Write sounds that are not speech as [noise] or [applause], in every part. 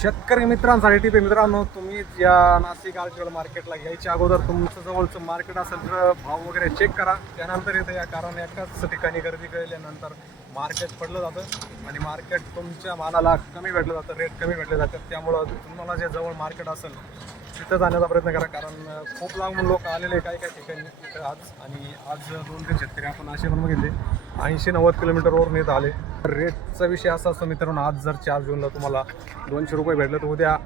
शेतकरी मित्रांसाठी टिप आहे मित्रांनो तुम्ही ज्या नाशिक आर्टिकल मार्केटला यायच्या अगोदर तुमचं जवळचं मार्केट असेल तर भाव वगैरे चेक करा. त्यानंतर येतं या कारण एकाच ठिकाणी गर्दी केल्यानंतर मार्केट पडलं जातं आणि मार्केट तुमच्या मालाला कमी भेटलं जातं रेट कमी भेटले जातात. त्यामुळं तुम्हाला जे जवळ मार्केट असेल तिथं जाण्याचा प्रयत्न करा कारण खूप लांबून लोक आलेले काही काही ठिकाणी इथं आज. आणि आज दोन तीन शेतकरी आपण असे पण बघितले ऐंशी नव्वद किलोमीटरवरून येत आले. रेटचा विषय असा असतो मित्रांनो आज जर चार जूनला तुम्हाला दोनशे रुपये भेटले तर उद्या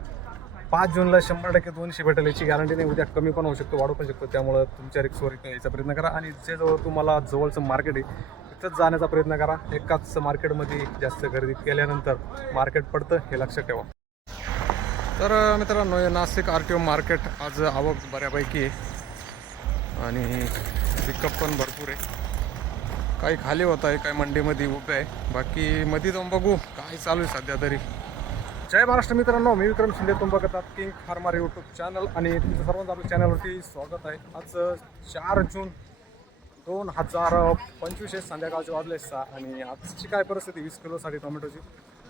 पाच जूनला शंभर टक्के दोनशे भेटेल याची गॅरंटी नाही. उद्या कमी पण होऊ शकतो वाढू पण शकतो. त्यामुळं तुमच्या रिक्सवर यायचा प्रयत्न करा. आणि जे जवळ तुम्हाला जवळचं मार्केट आहे तिथंच जाण्याचा प्रयत्न करा. एकाच मार्केटमध्ये जास्त गर्दी केल्यानंतर मार्केट पडतं हे लक्षात ठेवा. तर मित्रांनो हे Nashik R T O market आज आवक बऱ्यापैकी आहे. आणि पिकअप पण भरपूर आहे. काही खाली होत आहे काही मंडीमध्ये उभे आहे. बाकी मध्ये जाऊन बघू काय चालू आहे सध्या तरी. जय महाराष्ट्र मित्रांनो मी विक्रम शिंदे तुम बघत आहात किंग फार्मर यूट्यूब चॅनल आणि तुमचं सर्वांचं आपल्या चॅनलवरती स्वागत आहे. आज चार जून दोन हजार पंचवीस संध्याकाळचे वाजले सहा आणि आजची काय परिस्थिती? वीस किलोसाठी टोमॅटोची.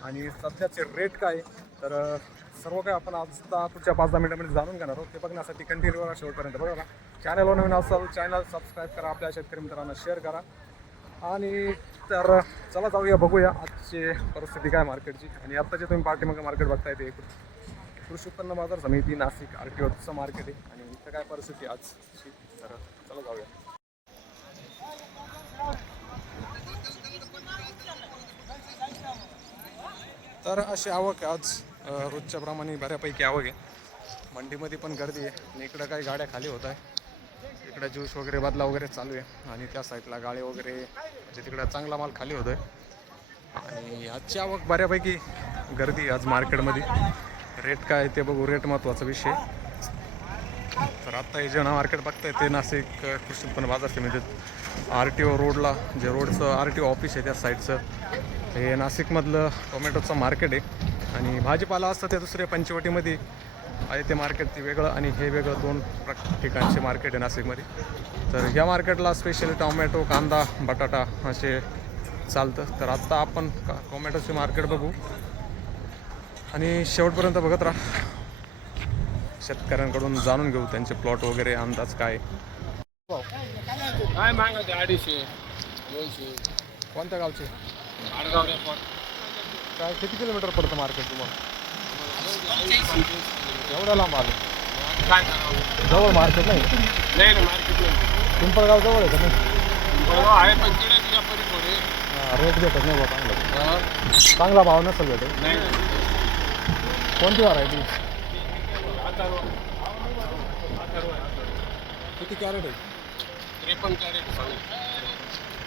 आणि सध्याचे रेट काय? तर सर्व काय आपण आज आता पुढच्या पाच दहा मिनिटांमध्ये जाणून घेणार आहोत. ते बघण्यासाठी कंटिन्यू करा शेवटपर्यंत बघा चॅनलवर नवीन असाल चॅनल सबस्क्राईब करा आपल्या शेतकरी मित्रांना शेअर करा. आणि तर चला जाऊया बघूया आजची परिस्थिती काय मार्केटची आणि आत्ताचे तुम्ही पार्टीमागे मार्केट बघताय ते कृषी उत्पन्न बाजार समिती नाशिक आर टी ओचं मार्केट आहे. आणि इथं काय परिस्थिती आहे आजची? तर चला जाऊया. तर अशी आवक आहे आज रोजच्या प्रमाणे बऱ्यापैकी आवक आहे. मंडीमध्ये पण गर्दी आहे आणि इकडं काही गाड्या खाली होत आहे इकडं ज्यूस वगैरे बदला वगैरे चालू आहे. आणि त्या साईडला गाळे वगैरे म्हणजे तिकडं चांगला माल खाली होतोय. आणि आजची आवक बऱ्यापैकी गर्दी आहे आज मार्केटमध्ये रेट काय ते बघू रेट महत्त्वाचा विषय तर आत्ता हे जेवणा मार्केट बघताय ते नाशिक कृषी उत्पन्न बाजार समितीत आर टी ओ रोडला जे रोडचं आर टी ओ ऑफिस आहे त्या साईडचं हे नाशिकमधलं टोमॅटोचं मार्केट आहे. आणि भाजीपाला असतं ते दुसऱ्या पंचवटीमध्ये आहे ते मार्केट ते वेगळं आणि हे वेगळं दोन प्रक ठिकाणचे मार्केट आहे नाशिकमध्ये. तर ह्या मार्केटला स्पेशली टोमॅटो कांदा बटाटा असे चालतं. तर आत्ता आपण का टोमॅटोचे मार्केट बघू. आणि शेवटपर्यंत बघत राहा. शेतकऱ्यांकडून जाणून घेऊ त्यांचे प्लॉट वगैरे अंदाज काय? काय मागते अडीचशे दोनशे. कोणत्या गावचे? आडगाव काय किती किलोमीटर पडतं मार्केट तुम्हाला? एवढ्या लांब आलं. काय जवळ मार्केट नाही? नाही मार्केट नाही. पिंपळगाव जवळ आहे का नाही? बरोबर आहे पण तिकडे तुझ्या परी थोडे रेट भेटत नाही बा चांगला. चांगला भाव नसेल भेटत. नाही. कोणती व्हरायटी. किती कॅरेट आहे? त्रेपन्न कॅरेट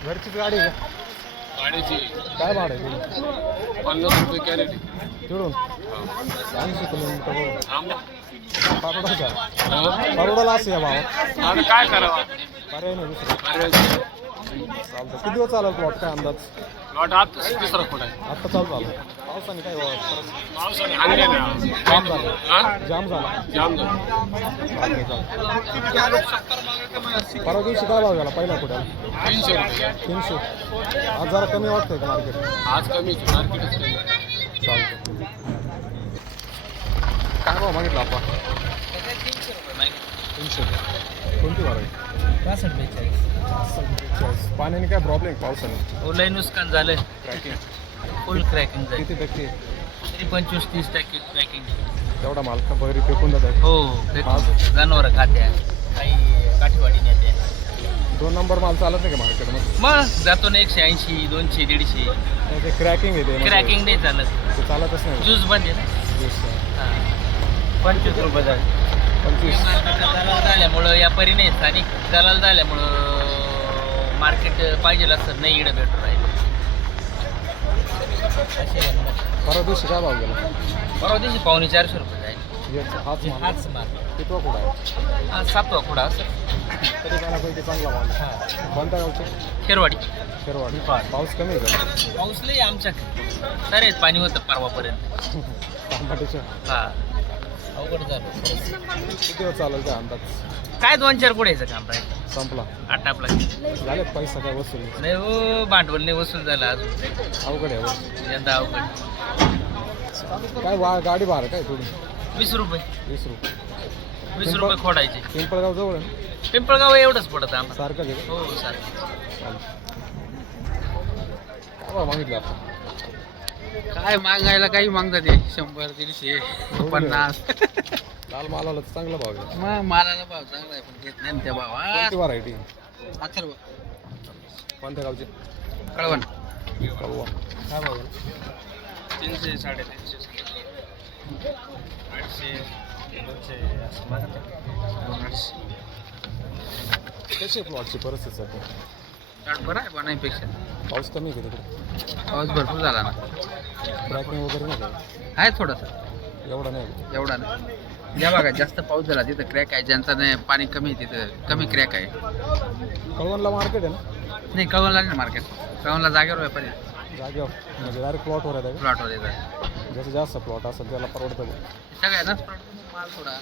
घरचीच गाडी आहे का? गाडीची. काय भाडं आहे? पन्नास रुपये कॅरेट. तिकडून? ऐंशी किलोमीटर थांबा. परवडा परवडाला असं या भावात. आता काय करावं? पर्याय नाही दुसरं. अरे चालतं. किती दिवस चालेल प्लॉट काय अंदाज? लॉट तिसरा आहे. आत्ता चालू झालं. पावसाने काय वा- परत पावसाने आणले ना. जाम झालं. हा? जाम झाला. जाम झालं. चालतंय, चालतंय. परवा दिवशी काय भाव झाला पहिल्या कुठ्याला तीनशे रुपये. तीनशे. आज जरा कमी वाटतंय का मार्केट आज मार्केटच कमी चालतं. काय भाव मागितला आपण? तीनशे. कोणती वार आहे? पासष्ट बेचाळीस. पाण्याने काय प्रॉब्लेम पावसाने? ओलाही नुकसान झालं क्रॅकिंग फुल क्रॅकिंग झाली किती टक्के? तरी पंचवीस तीस टक्के क्रॅकिंग तेवढा माल का बरी फेकून जात आहे हो जनावर खात्या. काही काठीवाडी नेत्या. दोन नंबर माल चालत नाही का मार्केटमध्ये मग जातो ना एकशे ऐंशी दोनशे दीडशे. नाही, ते क्रॅकिंग आहे ते म्हणजे. क्रॅकिंग नाही चालत. ते चालतच नाही. ज्यूस बंद आहे ना? Juice, हा. पंचवीस रुपये झाले. पंचवीस. दलाल झाल्यामुळं या परी नाही स्थानिक दलाल झाल्यामुळं मार्केट पाहिजे असं नाही इकडं भेटू राहिलं. परवा दिवशी काय भाव गेला? परवा दिवशी पावणे चारशे रुपये जाईल. याचा हाच माल. हाच माल. कितवा कुठं आहे? हा, सातवा कुडा असं? तरी कानापैकी चांगला माल कोणत्या गावचे? खेरवाडी. शेरवाडी पाऊस कमी आहे का? पाऊस लई आमच्याकडे. सरेच पाणी होतं परवापर्यंत. [laughs] टमाट्याच्या हा. किती दिवस चालेल काय अंदाज? काय दोन चार कुड्याचं काम राहील? संपला. आटापला. झाले पैसा काय वसूल? नाही हो भांडवल नाही वसूल झालं अजून अवघड आहे वर्ष. यंदा अवघड. काय वा गाडी भार काय थोडी वीस रुपये. वीस रुपये. वीस रुपये खोडायचे. पिंपळगाव जवळ आहे ना? पिंपळगाव एवढंच पडत आम्हाला. सारखंच आहे हो सर का? काय भाव मागितलं आपण काय मागायला काही मागतात ते शंभर दीडशे पन्नास. लाल मालाला तर चांगला भाव आहे. मग मालाला भाव चांगला आहे पण घेत नाही ना त्या भावा कोणती व्हरायटी अथर्व. कोणत्या गावची? कळवण. कळवा. काय भाव आहे? तीनशे साडेतीनशे. आठशे दोनशे असं कशी आहे प्लॉटची परिस्थिती सध्या? बरं आहे बनायपेक्षा पाऊस कमी आहे का तिकडे? पाऊस भरपूर झाला ना. ट्रॅकिंग वगैरे नाही का? आहे थोडंसं. एवढा नाही. एवढा नाही. ज्या भागात जास्त पाऊस झाला तिथं क्रॅक आहे ज्यांचा नाही पाणी कमी आहे तिथं कमी क्रॅक आहे. कळवणला मार्केट आहे ना? नाही कळवणला नाही मार्केट. कळवणला जागेवर व्यापारी जागेवर म्हणजे डायरेक्ट प्लॉटवर आहे का? प्लॉटवर येतात. ज्याचं जास्त प्लॉट असेल त्याला परवडतं बघ. सगळ्यांनाच माल थोडा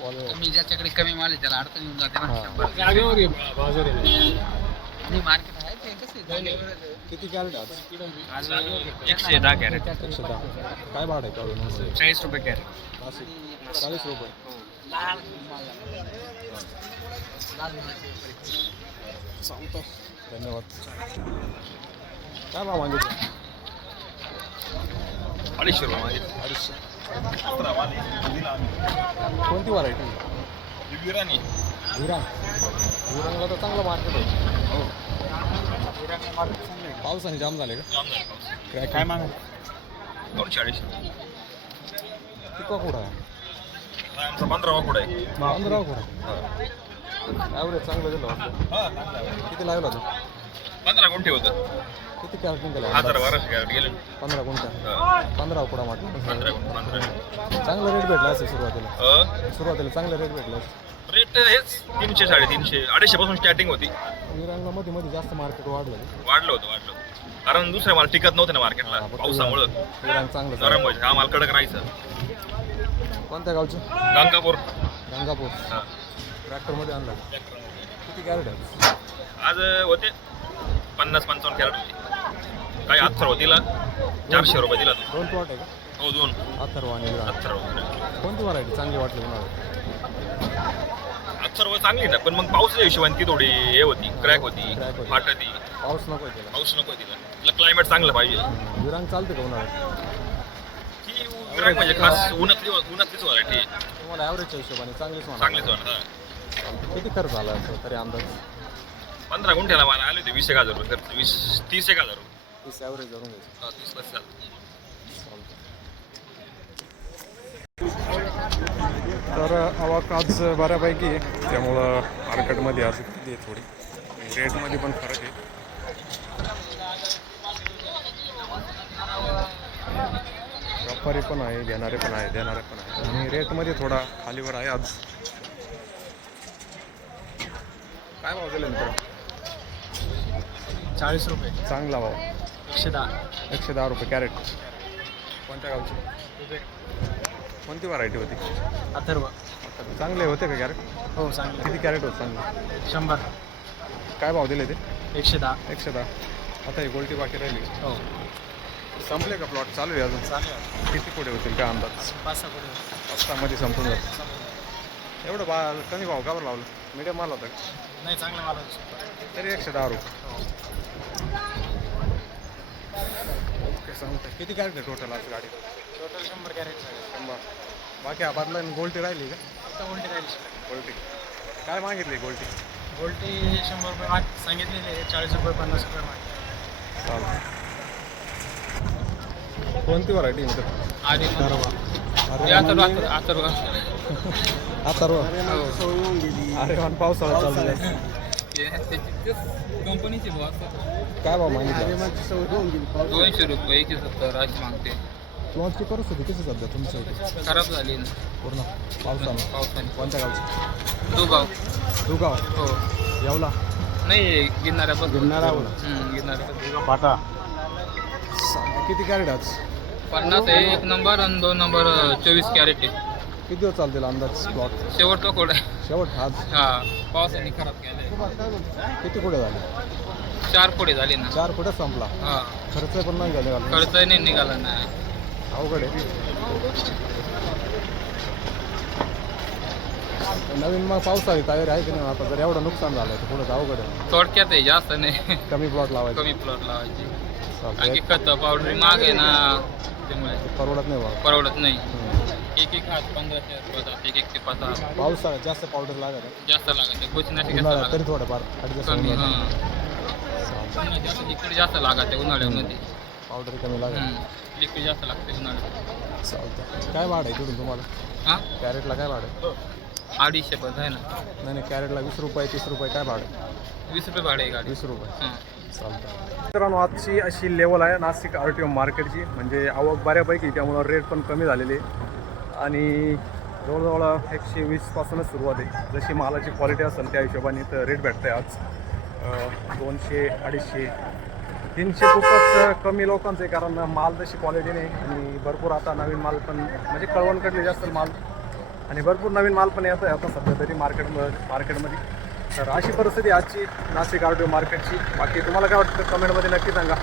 Quality- कमी ज्याच्याकडे कमी माल आहे त्याला अडचण येऊन जाते ना. हा. शंभर जागेवर आहे बाजार. आहे मार्केट किती कॅरेट आज एकशे दहा कॅरेट एकशे दहा काय भाड आहे कळवण चाळीस रुपये कॅरेट नाशिक चाळीस रुपये सांगतो धन्यवाद काय भाव मागितलं अडीचशे रुपये मागितले. अडीचशे कोणती व्हरायटी विराणी विरांग विरांगला तर चांगलं मार्केट आहे हो पावसाने जाम झाले का? जाम झाले पाऊस. क्रॅक काय माग? दोनशे अडीचशे. किती कुठं? आहे हा, आमचा पंधरावा कुठं आहे? पंधरा कुठं? ॲव्हरेज चांगलं दिलं वाटतं. हा. किती लागला तो? पंधरा गुंठे होतं. किती कॅरेट निघाला? हजार बाराशे कॅरेट गेले. पंधरा गुंठा. पंधरा कुडा म्हटलं पंधरा गुंठे पंधरा चांगला रेट भेटला असेल सुरुवातीला. सुरुवातीला चांगला रेट भेटला असेल. रेट हेच तीनशे साडेतीनशे अडीचशे पासून स्टार्टिंग होती. विरांगला मध्ये मध्ये जास्त मार्केट वाढलं वाढलं होतं वाढलं होतं. कारण दुसऱ्या माल टिकत नव्हते ना मार्केटला पावसामुळं. विरांग चांगलं नरम चाललं. व्हायचं हा माल कडक राहायचं. कोणत्या गावची? गंगापूर. गंगापूर. हा. ट्रॅक्टरमध्ये आणला. किती कॅरेट आहे? आज होते. पन्नास पंचावन्न कॅरेट होते. काही अथर्व दिला चारशे रुपये दिला. दोन प्लॉट आहे का? हो दोन. अथर्व आणि अथर्व कोणती व्हरायटी चांगली वाटली तुम्हाला? अथर्व चांगली ना पण मग पावसाच्या हिशोबाने ती थोडी हे होती क्रॅक होती Crack होती. फाटती. पाऊस नको आहे पाऊस नको तिला. तिला क्लायमेट चांगलं पाहिजे. विरांग चालते का उन्हाळ्यात? क्रॅक म्हणजे खास उन्हातली उन्हातलीच व्हरायटी तुम्हाला ॲव्हरेजच्या हिशोबाने चांगलीच म्हणा चांगलीच हा. किती खर्च आला असेल तरी अंदाज? पंधरा गुंठ्याला मला आले होते वीस एक हजार रुपये खर्च वीस तीस एक हजार रुपये. तीस ॲव्हरेज धरून घ्यायचं. हा, तीस पस्तीस हजार. तर आवक आज बऱ्यापैकी आहे. त्यामुळं मार्केटमध्ये आज किती आहे थोडी. रेटमध्ये पण फरक आहे. व्यापारी पण आहे घेणारे पण आहे देणारे पण आहे. आणि रेटमध्ये थोडा खालीवर आहे आज. काय भाव दिले मित्र चाळीस रुपये. चांगला भाव. एकशे दहा. एकशे दहा रुपये कॅरेट. कोणत्या गावची? कोणती व्हरायटी होती? अथर्व. चांगले होते का कॅरेट? हो चांगलं. किती कॅरेट होत चांगले शंभर. काय भाव दिले ते? एकशे दहा. एकशे दहा. आता ही गोल्टी बाकी राहिली. हो. संपले का प्लॉट चालू आहे अजून? चालेल किती पुढे होतील काय अंदाज? पाच सहा कोटी पाचतामध्ये संपून जातं एवढं बा कमी भाव का बरं लावलं? मीडियम माल होता का? नाही चांगलं मला तरी एकशे दहा रुपये. ओके सांगते किती कॅरेट आहे टोटल आज गाडी? टोटल शंभर कॅरेट शंभर. बाकी हा बदला गोल्टी राहिली का? फक्त उलटी राहिली. गोल्टी. काय मागितली गोल्टी? उलटी शंभर रुपये माग सांगितलेले चाळीस रुपये पन्नास रुपये माग. चालेल. कोणती व्हरायटी आधी अरे अथर्व अथर्व. अरे वन पावसाळा चालू आहे. कंपनीची काय भाव मागितला? दोनशे रुपये एकशे सत्तर अशी मागते. प्लॉटची परिस्थिती कशी सध्या तुमच्या इथे खराब झाली ना. पूर्ण पावसानं. पावसाने. कोणत्या गावची? तो गाव दुगाव? हो. येवला? नाही गिरणाऱ्या बस. गिरणाऱ्या गिरणाऱ्या पाटा. किती कॅरेट आज? पन्नास आहे एक नंबर आणि दोन नंबर चोवीस कॅरेट आहे. किती दिवस चालतील अंदाज प्लॉट शेवटचा कोड आहे. शेवट आज? हा पावसाने खराब केलाय. किती पुढे झाले? चार पुढे झाले ना. चार पुढे संपला. हा. खर्च पण नाही झाले घालून. खर्च नाही निघाला ना. अवघड आहे. नवीन मग पावसाळी तयारी आहे की नाही? आता जर एवढं नुकसान झालं तर पुढं अवघड आहे. थोडक्यात आहे जास्त नाही. कमी प्लॉट लावायचे. कमी प्लॉट लावायची. चालतंय. आणखी खत पावडर महाग आहे ना. त्यामुळे परवडत नाही बाबा परवडत नाही. हम्म. एक एक हात पंधराशे पचास एक एक ते पचास पावसाळ्यात जास्त पावडर लागत आहे. जास्त लागत आहे. उन्हाळ्यात तरी थोडंफार ऍडजस्ट कमी होऊन जातं. उन्हाळ्यात इकडे जास्त लागत उन्हाळ्यामध्ये. पावडर कमी लागत लिक्विड जास्त लागते उन्हाळ्यात. चालतं काय भाड आहे तिथून तुम्हाला? हां? कॅरेटला काय भाड आहे? अडीचशे पण आहे ना. नाही नाही कॅरेटला वीस रुपये तीस रुपये काय भाड? आहे वीस रुपये भाडे गाडी. वीस रुपये. चालतं मित्रांनो आजची अशी लेवल आहे नाशिक आर टी ओ मार्केटची म्हणजे आवक बऱ्यापैकी त्यामुळं रेट पण कमी झालेले. आणि जवळजवळ एकशे वीसपासूनच सुरुवात आहे. जशी मालाची क्वालिटी असेल त्या हिशोबाने तर रेट भेटतं आहे आज. दोनशे अडीचशे तीनशे खूपच कमी लोकांचं आहे कारण माल तशी क्वालिटी नाही आणि भरपूर आता नवीन माल पण म्हणजे कळवणकडले जास्त माल आणि भरपूर नवीन माल पण येतो आहे आता सध्या तरी मार्केटमध्ये मार्केटमध्ये तर अशी परिस्थिती आजची नाशिक आर मार्केटची बाकी तुम्हाला काय वाटतं कमेंटमध्ये नक्की सांगा.